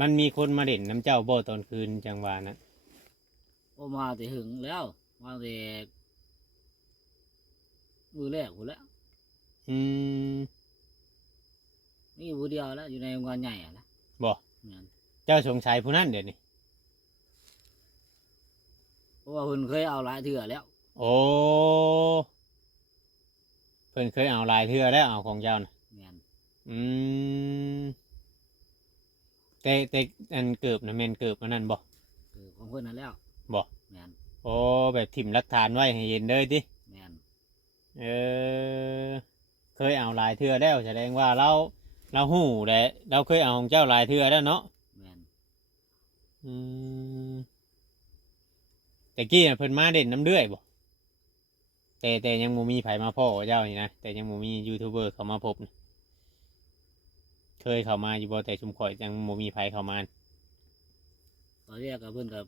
มันมีคนมาเด่นน้ำเจ้าบ่ตอนคืนจังหวะนั้นโอมาแต่หึงแล้วมาแต่มือแรกหมดแล้วอืมนี่ผู้เดียวแล้วอยู่ในโรงงานใหญ่อะนะบ่งั้นเจ้าสงสัยผู้นั้นเดี๋ยวนี้เพราะว่าเพิ่นเคยเอาหลายเถื่อแล้วโอ้เพิ่นเคยเอาหลายเทื่อแล้วเอาของเจ้าน่ะงั้นอืมแต่อันเกิบนะแม่นเกิบอันนั้นบ่คือของเพิ่นนั่นแล้วบ่งั้นโอ้แบบถิ่มหลักฐานไว้ให้เห็นเลยติงั้นเออเคยเอาหลายเทื่อแล้วแสดงว่าเราหู้แหละเราเคยเอาของเจ้าหลายเทื่อแล้วเนาะงั้นอืมแต่กี้น่ะเพิ่นมาเด่นน้ำเรื่อยบ่แต่ยังบ่มีไผมาพ้อเจ้านี่นะแต่ยังบ่มียูทูบเบอร์เข้ามาพบนะเคยเข้ามาอยู่บ่แต่ชุมข่อยยังบ่มีไผเข้ามาตอนแรกก็เพิ่นก็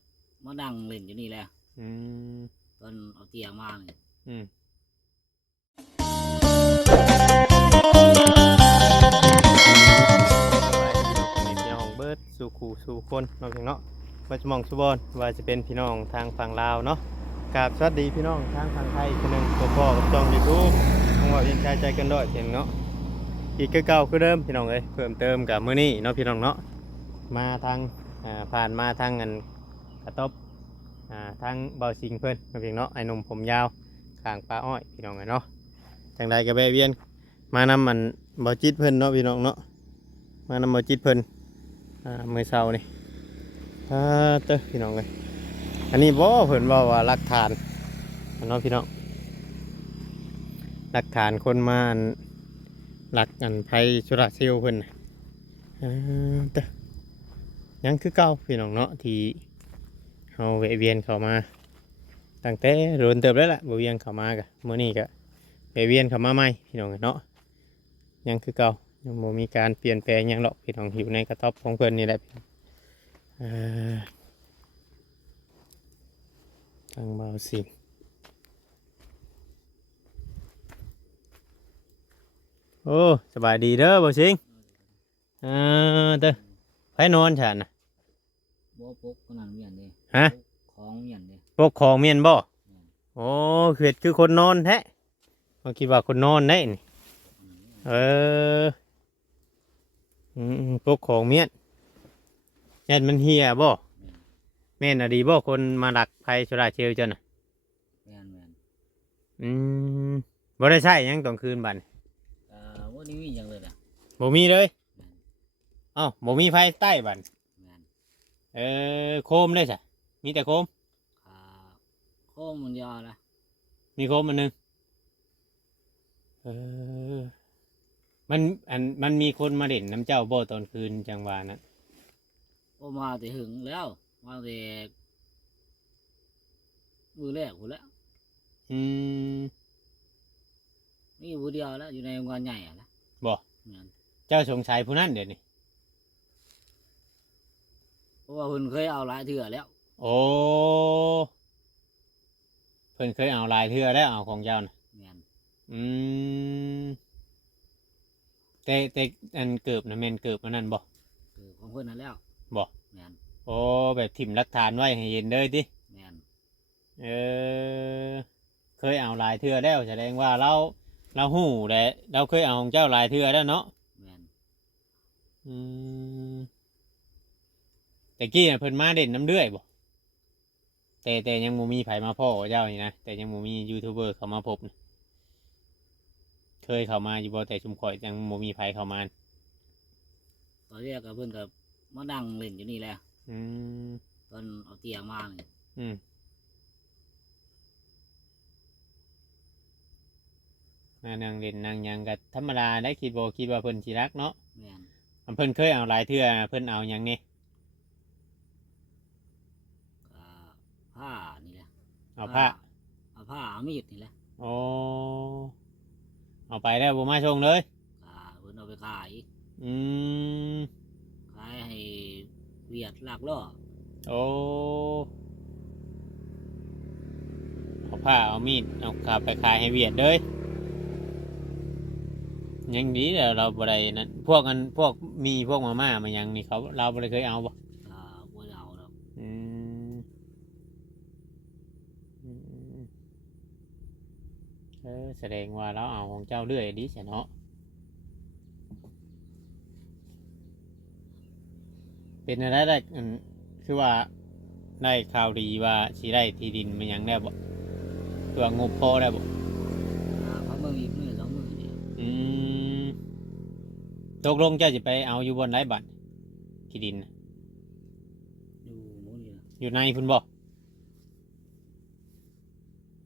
มานั่งเล่นอยู่นี่แหละอืมตอนเอาเตียงมาเนี่ยอืมสบายดีเนาะพ่อแม่พี่น้องเบิดสู่ขู่สู่คนเนาะพี่น้องว่าจะมองสุบอนว่าจะเป็นพี่น้องทางฝั่งลาวเนาะกราบสวัสดีพี่น้องทางฝั่งไทยคนหนึ่งพ่อกับจอง YouTube ของว่าเรียนใจกันด้วยเพียงเนาะอีกคือเก่าคือเดิมพี่น้องเอ้ยเพิ่มเติมกับมื้อนี้เนาะพี่น้องเนาะมาทางผ่านมาทางเงินกระต๊อบทางเบาสิงเพิ่นเนาะพี่น้องเนาะไอ้หนุ่มผมยาวข้างปลาอ้อยพี่น้องเอ้ยเนาะจังใดก็แวะเวียนมานำมันบ่จิตเพิ่นเนาะพี่น้องเนาะมานำบ่จิตเพิ่นมื้อเช้านี่เต้อพี่น้องเอ้ยอันนี้บ่เพิ่นเว้าว่าหลักฐานเนาะพี่น้องหลักฐานคนมาหลักอันภัยสุรเซลเพิ่นน่ะเต้อยังคือเก่าพี่น้องเนาะที่เฮาแวะเวียนเข้ามาตั้งแต่โดนเติบแล้วล่ะบ่เวียนเข้ามากะมื้อนี้ก็แวะเวียนเข้ามาใหม่พี่น้องเนาะยังคือเก่ายังบ่มีการเปลี่ยนแปลงหยังหรอกพี่น้องอยู่ในกระต๊อบของเพิ่นนี่แหละทางเบาสิโอ้สบายดีเด้อบ่สิงเด้อไผนอนฉันน่ะบ่ปกก็นั่นเมียนเด้ฮะของเมียนเด้พวกของเมียนบ่โอ้คือคนนอนแท้บ่คิดว่าคนนอนได้นี่เออพวกของเมียนยันมันเหี่ยบ่แม่นอะดีบ่คนมาดักภัยสุราเชลเจ้าน่ะแม่นอืมบ่ได้ใช้หยังตอนคืนบัดนี้วันนี้มีหยังเลยล่ะบ่มีเลยอ้าวบ่มีไฟใต้บัดแม่นเออโคมได้จ้ะมีแต่โคมอ่าโคมมันยอละมีโคมอันหนึงเออมันมีคนมาเด่นน้ำเจ้าบ่ตอนคืนจังหวะนั้นโอมาแต่หึงแล้วมาแต่มือแรกหมดแล้วอืมนี่ผู้เดียวแล้วอยู่ในโรงงานใหญ่อะนะบ่งั้นเจ้าสงสัยผู้นั้นเดี๋ยวนี้เพราะว่าเพิ่นเคยเอาหลายเถื่อแล้วโอ้เพิ่นเคยเอาหลายเทื่อแล้วเอาของเจ้าน่ะงั้นอืมแต่อันเกิบนะแม่นเกิบอันนั้นบ่คือของเพิ่นนั่นแล้วบ่งั้นโอ้แบบถิ่มหลักฐานไว้ให้เห็นเลยติงั้นเออเคยเอาหลายเทื่อแล้วแสดงว่าเราหู้แหละเราเคยเอาของเจ้าหลายเทื่อแล้วเนาะงั้นอืมแต่กี้น่ะเพิ่นมาเด่นน้ำเรื่อยบ่แต่ยังบ่มีไผมาพ้อเจ้านี่นะแต่ยังบ่มียูทูบเบอร์เข้ามาพบนะเคยเข้ามาอยู่บ่แต่ชุมข่อยยังบ่มีไผเข้ามาตอนแรกก็เพิ่นก็มานั่งเล่นอยู่นี่แหละอืมตอนเอาเตียงมาเนี่ยอืมนั่งเล่นนั่งหยังก็ธรรมดาได้คิดว่าเพิ่นสิรักเนาะแม่นเพิ่นเคยเอาหลายเทื่อเพิ่นเอาหยังนี่ก็ผ้านี่แหละเอาผ้าเอาผ้าเอามีดนี่แหละโอ้เอาไปแล้วบ่มาส่งเลยเพิ่นเอาไปขาย อืมขายให้เวียดลากล่อโอ้เอาผ้าเอามีดเอาขาไปขายให้เวียดเลย ยังดีแต่เราบ่ได้นั่นพวกพวกมีพวกมาม่ามายังนี่เขาเราบ่ได้เคยเอาบ่ บ่ได้เอาดอก อืมอืมแสดงว่าเราเอาของเจ้าเรื่อยดิใช่เนาะเป็นอะไรได้คือว่าได้ข่าวดีว่าสิได้ที่ดินมันยังได้บ่ตัวางบพอได้บ่ เขาเบิ่งอีกมื้อ2มื้อนี่ อืมตกลงเจ้าจะไปเอาอยู่บนไรบัตรที่ดินน่ะ อยู่หมู่นี่นะ อยู่ในพุ่นบ่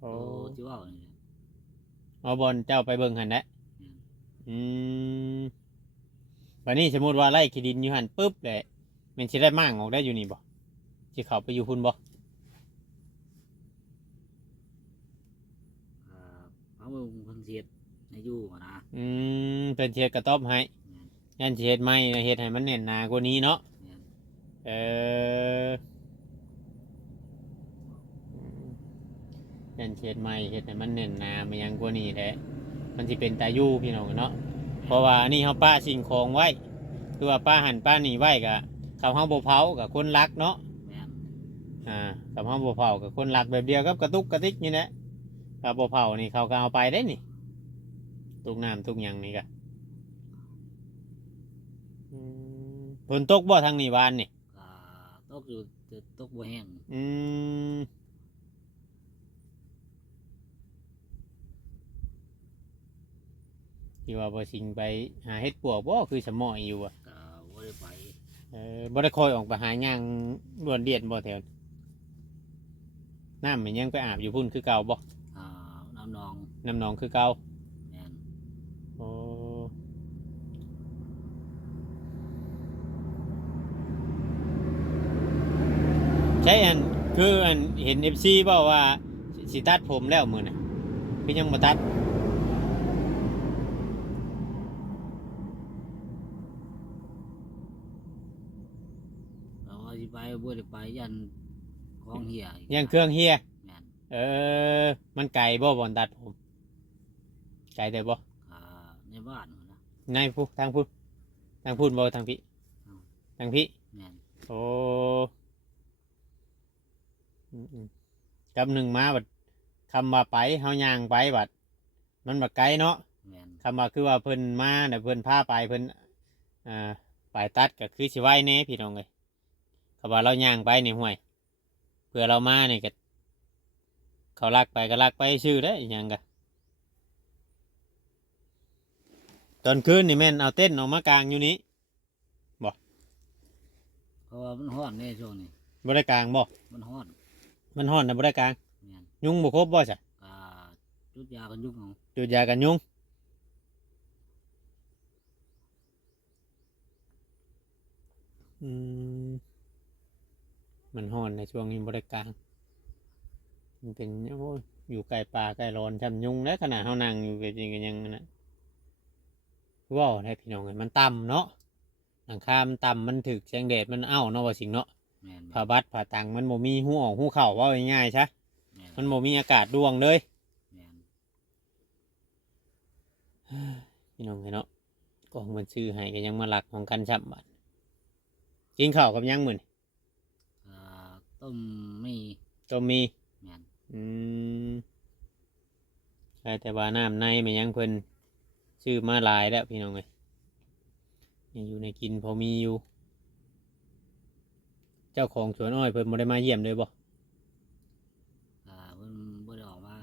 โอ้ โอ้ที่ว่านี่แหละ เอาบอลเจ้าไปเบิ่งหันแหละ อืม อืมวันนี้สมมติว่าไล่ที่ดินอยู่หันปุ๊บเลยมันสิได้มั่งออกได้อยู่นี่บ่สิเข้าไปอยู่พุ่นบ่ เขาเบิ่งเพิ่นเฮ็ดให้อยู่หั้นนะ อืมเพิ่นสิเฮ็ดกระต๊อบให้ยันสิเฮ็ดไม้นะเฮ็ดให้มันแน่นหนากว่านี้เนาะ แม่น เออยันสิเฮ็ดไม้เฮ็ดให้มันแน่นหนามันยังกว่านี้แหละมันสิเป็นตาอยู่พี่น้องเนาะเพราะว่านี่เฮาป้าสิ่งของไว้คือว่าป้าหันป้านี่ไว้ก็เขาเฮาบ่เผากับคนรักเนาะ แม่น กับเฮาบ่เผากับคนรักแบบเดียวกับกระตุกกระติกนี่แหละกับบ่เผานี่เขาก็เอาไปได้นี่ตุกน้ำตุกหยังนี่ก็ฝนตกบ่ทางนี้วานนี่ ก็ตกอยู่แต่ตกบ่แห้ง อืมที่ว่าบ่สิงไปหาเฮ็ดปวกบ่คือสมอยอยู่อ่ะ ก็บ่ได้ไป บ่ได้คอยออกไปหาหยังล้วนเดียดบ่แถวน้ำมันยังไปอาบอยู่พุ่นคือเก่าบ่ น้ำนอง น้ำหนองคือเก่า แม่น โอ้ใช่คือเห็น FC บอกว่าสิตัดผมแล้วมื้อน่ะคือยังบ่ตัด เราว่าสิไปบ่ได้ไปยันของเหี่ยอีก ยังเครื่องเฮีย แม่น มันไกลบ่บ่อนตัดผมไกลแต่บ่ ในบ้านพุ่นนะ ในผู้ทางผู้ทางพูดบ่ทางพี่ทางพี่ แม่น โอ้กับหนึ่งมาบัดคำว่าไปเฮาย่างไปบัดมันบัดไกลเนาะ แม่น คำว่าคือว่าเพิ่นมาน่ะเพิ่นพาไปเพิ่นไปตัดก็คือสิไว้แน่พี่น้องเอ้ยคำว่าเราย่างไปนี่ห่วยเพื่อเรามานี่ก็เขาลักไปก็ลักไปชื่อได้อหยังก็ตอนคืนนี่แม่นเอาเต้นท์ออกมากลางอยู่นี้ เพราะว่ามันร้อนในช่วงนี้ บ่ได้กลางบ่ มันร้อน มันฮ้อนนะบ่ได้กลาง แม่น ยุงบ่ครบบ่จ้ะ ก็จุดยากันยุงเอา จุดยากันยุงมันฮ้อนในช่วงนี้บ่ได้กลางมันเป็นโอ้ยอยู่ใกล้ป่าใกล้ร้อนช่ำยุงแล้วขนาดเฮานั่งอยู่ก็จริงก็ยังนั่นว้าวให้พี่น้องเอ้ยมันต่ำเนาะหลังคามันต่ำมันถึกแสงแดดมันเอ้าเนาะว่าสิ่งเนาะ แม่น ผ้าบัดผ้าตังมันบ่มีหูออกหูเข้าว่าง่ายๆซะ แม่น มันบ่มีอากาศดวงเลย แม่น พี่น้องเนาะกองมันซื้อให้ก็ยังมาหลักของกันช้ำบัดกินข้าวกับยังมื้อนี่ ต้มมี ต้มมี แม่น อืมใช่แต่ว่าน้ำในมันยังเพิ่นซื้อมาหลายแล้วพี่น้องเอ้ยยังอยู่ในกินพอมีอยู่ เจ้าของสวนอ้อยเพิ่นบ่ได้มาเยี่ยมเลยบ่ เพิ่นบ่ได้ออกมา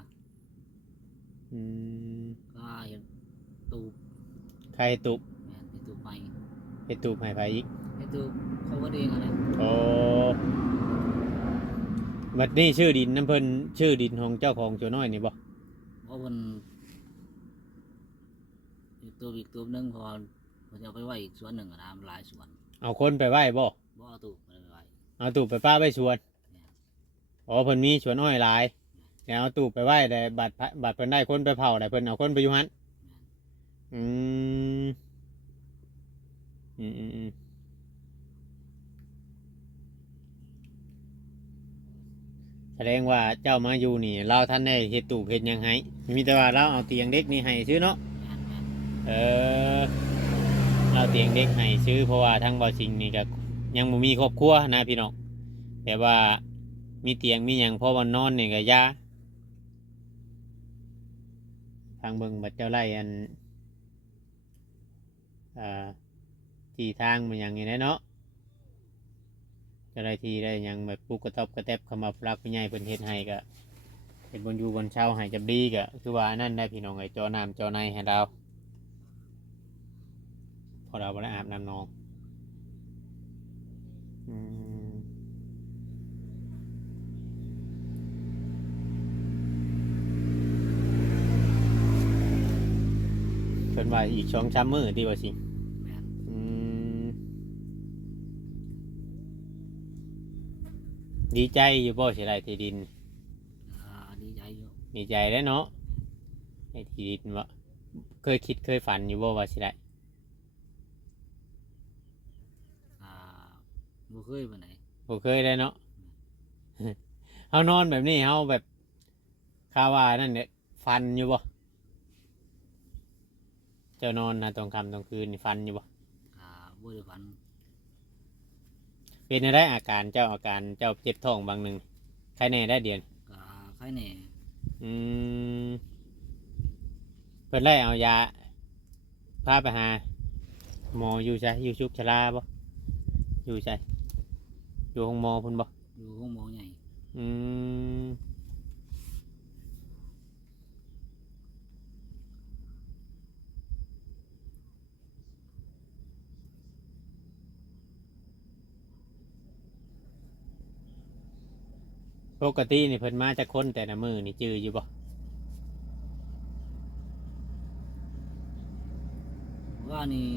อืม ก็เห็นตูบ ใครตุบ แม่นเห็นตูบไป เฮ็ดตุบให้ไผอีก เห็นตูบเขาก็เองอะไร โอ้บัดนี้ชื่อดินน้ำเพิ่นชื่อดินของเจ้าของสวนอ้อยนี่บ่ เพราะเพิ่นอีกตูบอีกตูบหนึงพอเพิ่นจะเอาไปไว้อีกสวนหนึ่งอะนะมันหลายสวน เอาคนไปไหว้บ่ บ่เอาตูบไปไว้ เอาตูบไปป้าไว้สวน แม่น อ๋อเพิ่นมีสวนอ้อยหลายแล้วเอาตูบไปไหว้ได้บัดเพิ่นได้คนไปเผาได้เพิ่นเอาคนไปอยู่หัน แม่น อืมอืมอืมอืมแสดงว่าเจ้ามาอยู่นี่เราท่านได้เฮ็ดตูบเฮ็ดหยังให้มีแต่ว่าเราเอาเตียงเด็กนี่ให้ซื้อเนาะ แม่นแม่น เ เออเราเตียงเด็กให้ซื้อเพราะว่าทั้งบ่สิงนี่ก็ยังบ่มีครอบครัวนะพี่น้องแต่ว่ามีเตียงมีหยังพอวันนอนนี่ก็ยาทางเบิ่งบัดเจ้าไร่อันอ่าที่ทางมันหยังนี่แหละเนาะเจ้าไร่ที่ได้หยังแบบปลูกกระต๊อบกระแตบเข้ามาปรับผู้ใหญ่เพิ่นเฮ็ดให้ก็เฮ็ดบนอยู่บนเช่าให้จับดีก็คือว่าอันนั่นได้พี่น้องไอ้จอน้ำจอในให้เราพอเราบ่ได้อาบน้ำนองอืมเพิ่นว่าอีก2-3มื้อที่ว่าสิ แม่น อืมดีใจอยู่บ่สิได้ที่ดิน ดีใจอยู่ ดีใจแล้วเนาะไอ้ที่ดินว่าเคยคิดเคยฝันอยู่บ่ว่าสิได้ อ่าบ่เคยปานใด บ่เคยได้เนาะ เฮานอนแบบนี้เฮาแบบคาว่านั่นเนี่ยฟันอยู่บ่เจ้านอนนะตอนค่ำตอนคืนนี่ฟันอยู่บ่ บ่ได้ฝัน เป็นได้อาการเจ้าเจ็บท้องบางหนึงใครแน่ได้เดือน ก็ใครแน่ อืมเพิ่นไล่เอายาพาไปหาหมออยู่ใช่อยู่ชุกชราบ่อยู่ใช่อยู่ห้องหมอพุ่นบ่ อยู่ห้องหมอใหญ่ อืมปกตินี่เพิ่นมาจากคนแต่ละมื้อนี่จื้ออยู่บ่ ว่านี่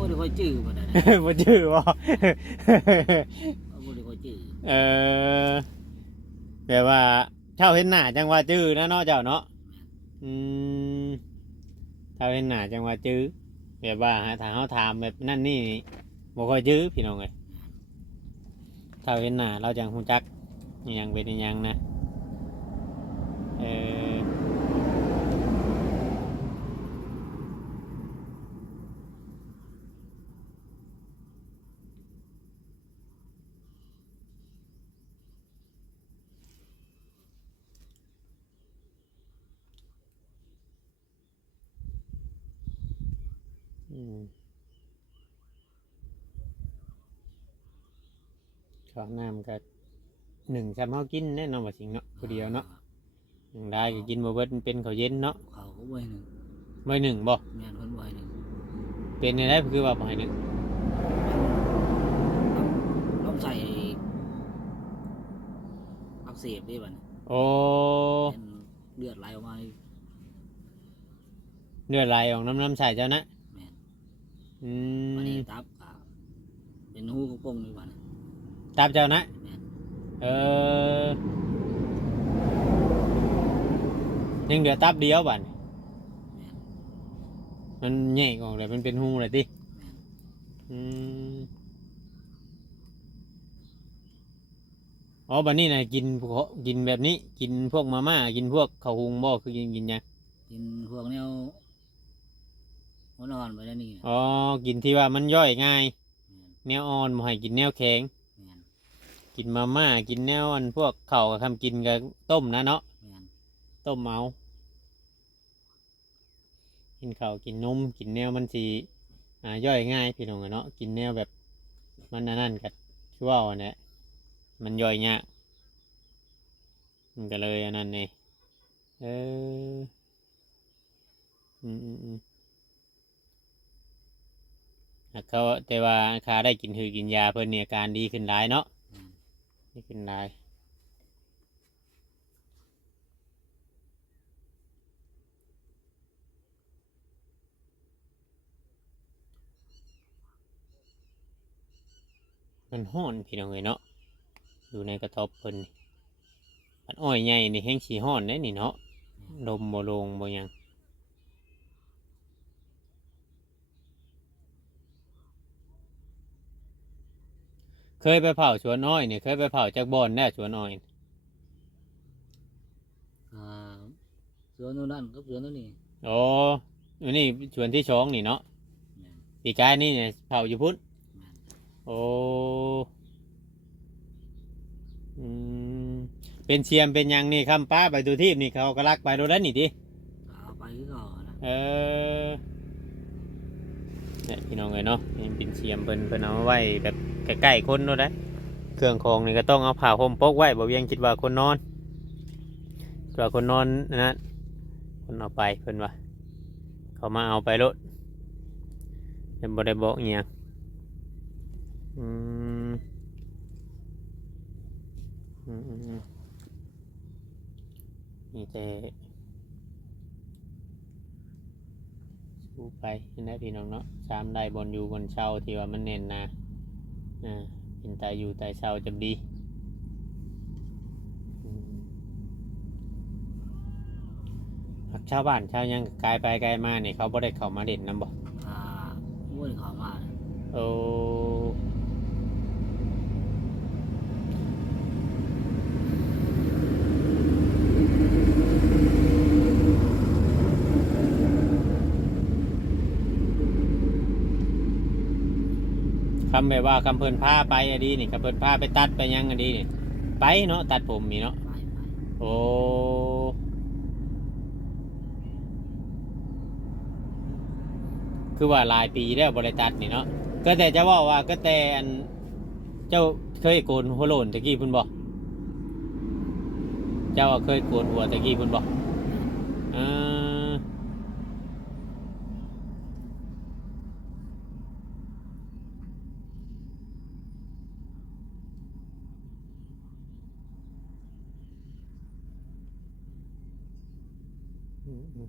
บ่ได้ค่อยจื้อปานใดนะ บ่จื้อบ่ บ่ได้ค่อยจื้อ เออแต่ว่าเท่าเห็นหน้าจังว่าจื้อนะเนาะเจ้าเนาะอืมเท่าเห็นหน้าจังว่าจื้อแบบว่าถ้าเฮาถามแบบนั่นนี่บ่ค่อยจื้อพี่น้องเอ้ยเท่าเห็นหน้าเราจังฮู้จักอิหยังเป็นอิหยังนะเอออืมข้าวน้ำก็หนึ่งซ้ำเฮากินแน่นอนว่าสิงเนาะผู้เดียวเนาะหนึ่งได้ก็กินบ่เบิดมันเป็นข้าวเย็นเนาะ เขาก็บ่ให้หนึ่ง มื้อหนึ่งบ่ แม่นเพิ่นบ่ให้หนึ่ง เป็นได้คือว่าบ่ให้หนึ่ง ต้องใส่อักเสบเด้บัดนี้ โอ้ เป็นเลือดไหลออกมานี่ เลือดไหลออกน้ำใส่เจ้านะ แม่น อื บัดนี้ ม ตับก็เป็นหูกระโปงนี่บัดนี้ ตามเจ้านะ แม่น เออยังเดือตับเดียวบัดนี้ แม่น มันแยกออกเลยมันเป็นหูเลยติ แม่น อืมอ๋อบัดนี้นะกินแบบนี้ กินพวกมาม่ากินพวกข้าวหุงบ่คือกินหยัง กินพวกแนวหัวนอนไปแล้วนี่นะ อ๋อกินที่ว่ามันย่อยง่าย แม่น แนวอ่อนบ่ให้กินแนวแข็ง แม่น กินมาม่ากินแนวอันพวกข้าวกับทำกินกับต้มนะเนาะ แม่น ต้มเอากินข้าวกินนมกินแนวมันสีย่อยง่ายพี่น้องอะเนาะกินแนวแบบมันอันนั่นกับชื่อว่าอันเนี้ยมันย่อยยากมันก็เลยอันนั้นนี่เอออืมเขาแต่ว่าขาได้กินหือกินยาเพิ่นเนี่ยอาการดีขึ้นหลายเนาะ แม่น ดีขึ้นหลายมันห้อนพี่น้องเลยเนาะอยู่ในกระทบเพิ่นนี่มันอ้อยใหญ่นี่แห้งสีห้อนได้นี่เนาะลมบ่ลงบ่หยังเคยไปเผาสวนอ้อยเนี่ยเคยไปเผาจากบ่อนได้สวนอ้อย วนนู้นนั่นก็สวนนู้นนี่ โอ้อันนี้ชวนที่สองนี่เนาะ แม่น ปีกายนี่เนี่ยเผาอยู่พุ่น แม่น โอ้อืมเป็นเชียมเป็นหยังนี่คำป้าไปดูทีบนี่เขาก็ลักไปดูได้นี่ดิ เอาไปคือก่อนนะ เออเนี่ยพี่น้องเลยเนาะนี่เป็นเชียมเพิ่นเอามาไว้แบบใกล้ๆคนดูได้เครื่องของนี่ก็ต้องเอาผ้าห่มปกไว้บ่เวียงคิดว่าคนนอนคิดว่าคนนอนนะคนเอาไปเพิ่นว่าเขามาเอาไปรถเป็นบ่ได้บอกอิหยังอืมอืมอืมอืมนี่แต่สู้ไปนี่นะพี่น้องเนาะสามได้บนอยู่บนเช่าที่ว่ามันเน้นนะเป็นตายอยู่ตายเช่าจะดีอืมหากชาวบ้านชาวหยังกายไปกายมาเนี่ยเขาบ่ได้เข้ามาเด่นนำบ่ อ่าม้วนเขามานะ โอ้คำแบบว่าคำเพิ่นพาไปอะดีนี่คำเพิ่นพาไปตัดไปหยังอะดีนี่ไปเนาะตัดผมมีเนาะ ไป โอ้คือว่าหลายปีแล้วบริตัดนี่เนาะก็แต่จะว่าก็แต่อันเจ้าเคยโกนหัวโล้นตะกี้พุ่นบอกเจ้าเคยโกนหัวตะกี้พุ่นบอกอ่าอืมอืม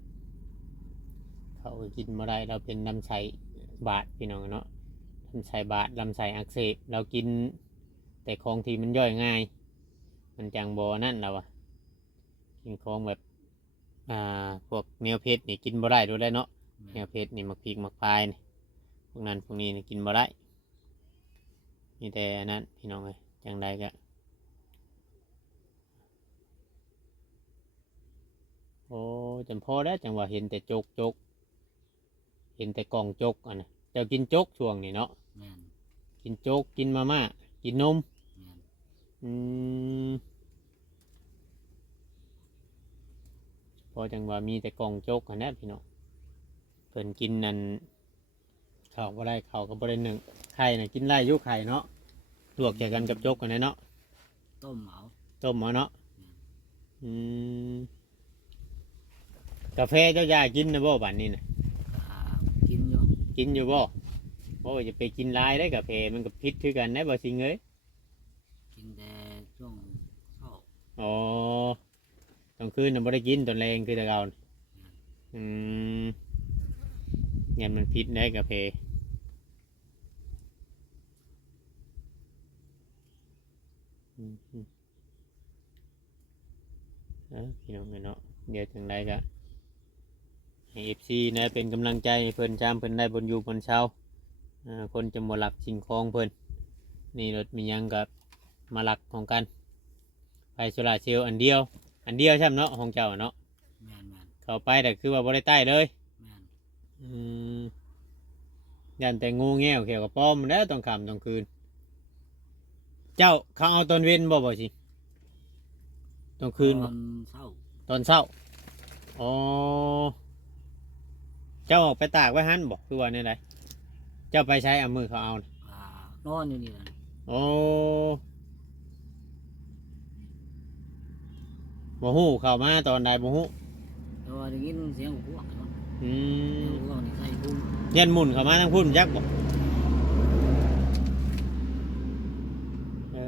เขาก็กินมาได้เราเป็นลำไส้บาดพี่น้องเนาะลำไส้บาดลำไส้อักเสบเรากินแต่ของที่มันย่อยง่ายมันจังบอนั่นเราอะกินของแบบพวกเนื้อเพชรนี่กินบ่ได้ด้วยได้เนาะ แม่ เนื้อน เพชรนี่มักพริกมักพายนี่พวกนั้นพวกนี้นี่กินบ่ได้มีแต่อันนั้นพี่น้องเลยจังใดก็โอ้จำพอได้จังว่าเห็นแต่จกเห็นแต่กล่องจกอ่ะนะเจ้ากินจกช่วงนี่เนาะ แม่น กินจกกินมาม่ากินนม แม่น อืมพอจังว่ามีแต่กล่องจกอันนั้นพี่น้องเพิ่นกินนั่นข้าวบ่ได้ข้าวก็บ่ได้หนึ่งไข่น่ะกินได้อยุไข่เนาะลวกแกกันกับจกกันเนาะ ต้มเอา ต้มเอาเนาะอืมกาแฟเจ้ายากินนะบ่บัดนี้นะ อ่ากินอยู่ กินอยู่บ่บ่ว่าจะไปกินหลายได้กาแฟมันก็พิษคือกันได้บ่สิงเอ้ย กินแต่ช่วงเช้า อ๋อตอนคืนน่ะบ่ได้กินตอนแรงคือแต่เก่าน่ะอืมงั้นมันพิษได้กาแฟอืมอืมพี่น้องเนาะเดี๋ยวจังไดก็ให้ FC นะเป็นกำลังใจให้เพิ่นจามเพิ่นได้บนอยู่บนเช้าคนจะบ่หลักสิ่งของเพิ่นนี่รถมีหยังกับมาหลักของกันไฟโซลาร์เซลล์อันเดียวใช่ไหมเนาะของเจ้าเนาะ แม่นแม่น เข้าไปแต่คือว่าบ่ได้ใต้เลย แม่น อืมยันแต่งูเงี้ยวเขียวกับป้อมแล้วต้องค่ำต้องคืน เจ้าเขาเอาตอนเว้นบ่สิตอนคืน ต บ่ อนเช้า ตอนเช้าอ๋อเจ้าออกไปตากไว้หันบ่คือว่าเนี่ยไรเจ้าไปใช้เอามือเขาเอาน่ะ นอนอยู่นี่แหละ โอ้บ่ฮู้เข้ามาตอนใดบ่ฮู้ แต่ว่าได้ยินเสียงหัวเนาะ อื เสีย ม งหัวนี่ใส่พุ่ม เย็นหมุนเข้ามาทั้งพุ่นยักบ่เออ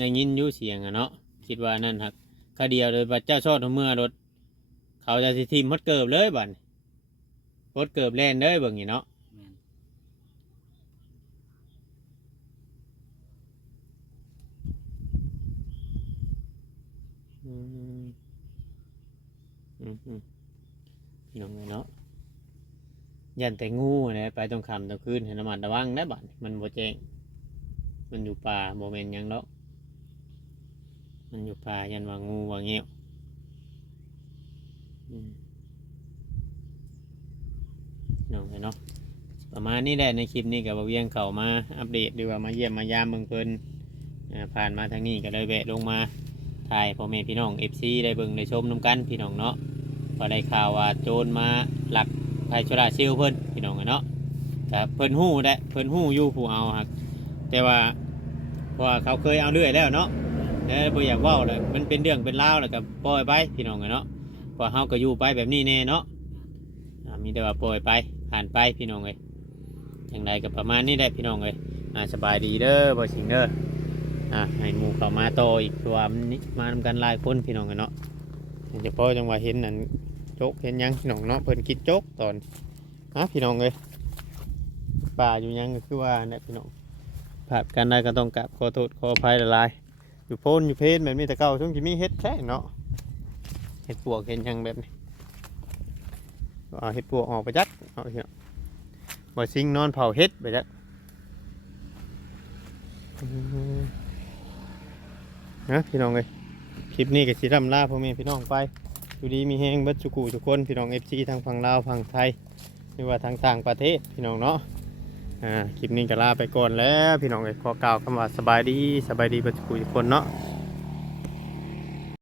ยังยินอยู่เสียงอะเนาะคิดว่านั่นครับคาเดียวเลยบัดเจ้าชอดเอาเมื่อรถเขาจะสิทิมฮดเกิบเลยบัดนี้ฮดเกิบแล่นเลยเบิ่งนี่เนาะ แม่น อืมพี่น้องเลยเนาะยันแต่งูเนี่ยไปตรงคำตรงคืนให้ระมัดระวังได้บัดนี้มันบ่แจ้ง มันอยู่ป่าโมเมนต์ยังเนาะมันอยู่ป่ายันว่างูว่าเงี้ยวน้องเนาะประมาณนี้แหละในคลิปนี้กับเวียงเขามาอัปเดตหรือว่ามาเยี่ยมมายามเมืองเพิ่นผ่านมาทางนี้ก็เลยแวะลงมาถ่ายพ่อแม่พี่น้อง FC ได้เบิ่งได้ชมน้ำกันพี่น้องเนาะพอได้ข่าวว่าโจรมาหลักไฟโซลาร์เซลล์เพิ่นพี่น้องเนาะครับเพิ่นฮู้ได้เพิ่นฮู้อยู่ผู้เอาครับแต่ว่าเพราะว่าเขาเคยเอาเรื่อยแล้วเนาะบ่อยากเว้าเลยมันเป็นเรื่องเป็นราวแล้วก็ปล่อยไปพี่น้องเนาะเพอเฮาก็อยู่ไปแบบนี้แน่เนาะมีแต่ว่าปล่อยไปผ่านไปพี่น้องเอ้ยอย่างไรก็ประมาณนี้แหละพี่น้องเอ้ยสบายดีเด้อบ่สิงเด้อให้หมู่เข้ามาโตออีกตัวมันนี่มานำกันหลายคนพี่น้องเนาะเฉพาะจังหวะเห็นนั่นโจกเห็นยังพี่น้องเนาะเพิ่นกินโจกตอนพี่น้องเอ้ยป่าอยู่ยังก็คือว่าเนี่ยพี่น้องผาดกันได้ก็ต้องกราบขอโทษขออภัยหลายๆอยู่โพนอยู่เพชรแบบนี้แต่เก่าช่วงที่มีเฮ็ดแท้เนาะเฮ็ดปวกเห็นยังแบบนี้เอาเฮ็ดปวกออกไปจัดเอาพี่น้องบ่ซิงนอนเผาเฮ็ดไปจัดนะพี่น้องเอ้ยคลิปนี้ก็สิร่ำลาพ่อแม่พี่น้องไปอยู่ดีมีแฮงเบิดสุขุทุกคนพี่น้อง FC ทางฝั่งลาวฝั่งไทยหรือว่าทางต่างประเทศพี่น้องเนาะคลิปนี้ก็ลาไปก่อนแล้วพี่น้องเอ้ยขอกล่าวคำว่าสบายดีเบิดสุขุทุกคนเนาะ